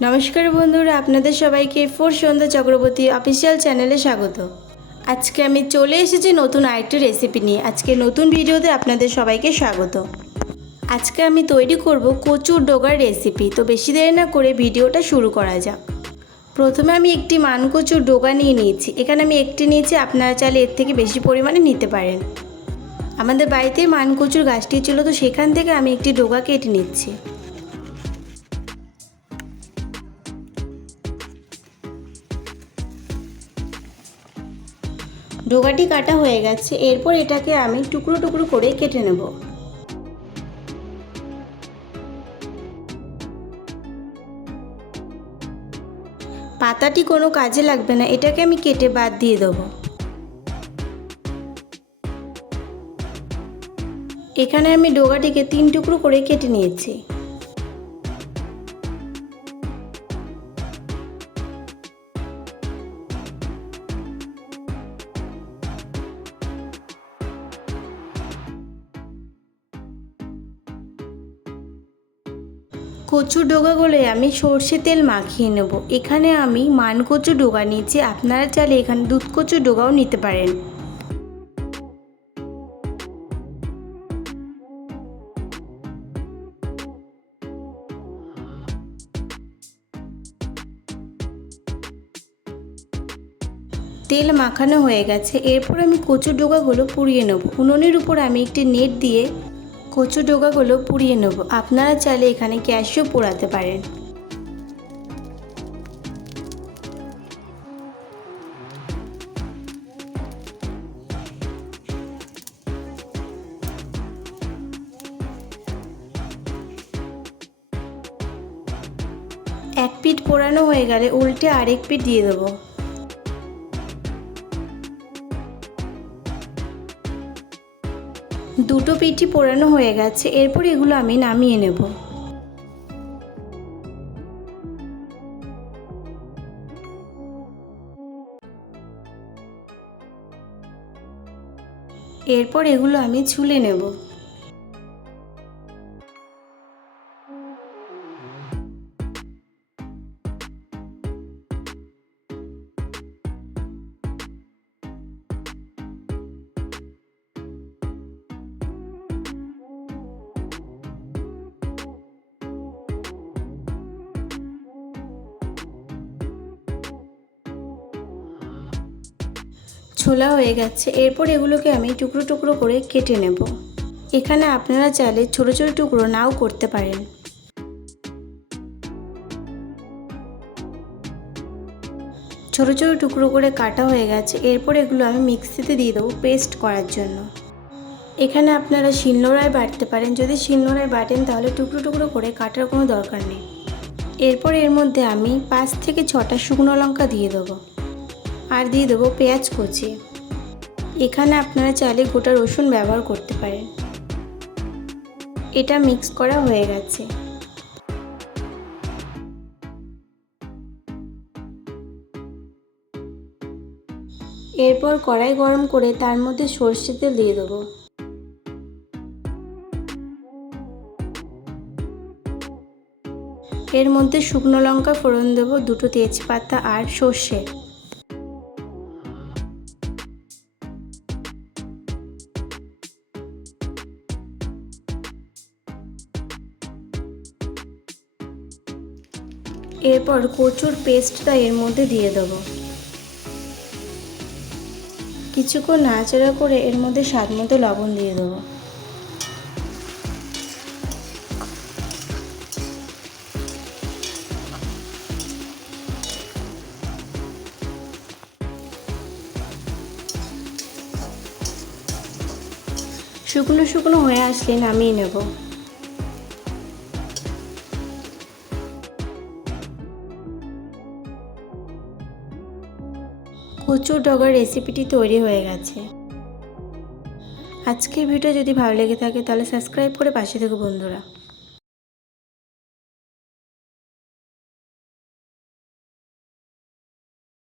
नमस्कार बंधुरा आपनादेर सबाइके फोर सन्ध्या चक्रवर्ती अफिशियल चैनेले स्वागत। आज के आमी चले एसेछि नतून आरेकटी रेसिपि निये। आज के नतून भिडियोते आपनादेर सबाइके स्वागत। आज के आमी तैरी करब कचुर डोगार रेसिपि। तो बेशी देरी ना करे भिडियोटा शुरू करा जाक। प्रथमे आमी एकटी मान कचुर डोगा निये निয়েছি। एखाने आमी एकटी निয়েছি, आपनारा चाइले एर थेके बेशी परिमाणे निते पारेन। आमादेर बाड़ीते मान कचुर गाछटी छिलो, तो सेखान थेके आमी एकटी डोगा केटे निচ্ছি। डोगाटी काटा हो गेছে। एरपर एटाके आमी टुकरो टुकरो करे केटे नेब। पाताटी कोनो काजे लागबे ना, एटाके आमी केटे बाद दिए देब। एखाने आमी डोगाटिके 3 टुकरो करे केटे निয়েছি। कचुर डोगागुलो आमी सर्षे तेल माखिए नेब। एखाने आमी मान कचुर डोगा निয়েছি, आपनारा चाइले एखाने दूध कचुर डोगाओ निते पारेन। तेल माखानो हये गेছে। एरपर आमी कचुर डोगागुलो पुड़िए नेब। उनुनेर उपर आमी एकटी नेट दिए कचुर डोगागुलो पुड़िए नेब। आपनारा चाइले एखाने ग्यासेও পোড়াতে পারেন। एक পিঠ পোড়ানো হয়ে গেলে উল্টে আরেক পিঠ দিয়ে দেব। দুটো পিঠই পোড়ানো হয়ে গেছে। এরপর এগুলো আমি নামিয়ে নেব। এরপর এগুলো আমি ছুলে নেব। ছোলা হয়ে গেছে। এরপর এগুলোকে আমি টুকরো টুকরো করে কেটে নেব। এখানে আপনারা চাইলে ছোট ছোট টুকরো নাও করতে পারেন। ছোট ছোট টুকরো করে কাটা হয়ে গেছে। এরপর এগুলো আমি মিক্সিতে দিয়ে দেবো পেস্ট করার জন্য। এখানে আপনারা শিলনোড়ায় বাটতে পারেন। যদি শিলনোড়ায় বাটেন তাহলে টুকরো টুকরো করে কাটার কোনো দরকার নেই। এরপর এর মধ্যে আমি 5 থেকে 6টা শুকনো লঙ্কা দিয়ে দেবো আর দিয়ে দেবো পেঁয়াজ কুচি। এখানে আপনারা চাইলে গোটা রসুন ব্যবহার করতে পারেন। এটা মিক্স করা হয়ে গেছে। এরপর কড়াই গরম করে তার মধ্যে সরষের তেল দিয়ে দেবো। এর মধ্যে শুকনো লঙ্কা ফোড়ন দেবো, দুটো তেজপাতা আর সর্ষে। এরপর কচুর পেস্টটা এর মধ্যে দিয়ে দেবো। কিছুক্ষণ নাড়াচাড়া করে এর মধ্যে স্বাদমতো লবণ দিয়ে দেবো। শুকনো শুকনো হয়ে আসলে নামিয়ে নেব। কচুর ডগার রেসিপিটি তৈরি হয়ে গেছে। আজকের ভিডিও যদি ভালো লেগে থাকে তাহলে সাবস্ক্রাইব করে পাশে থেকো বন্ধুরা।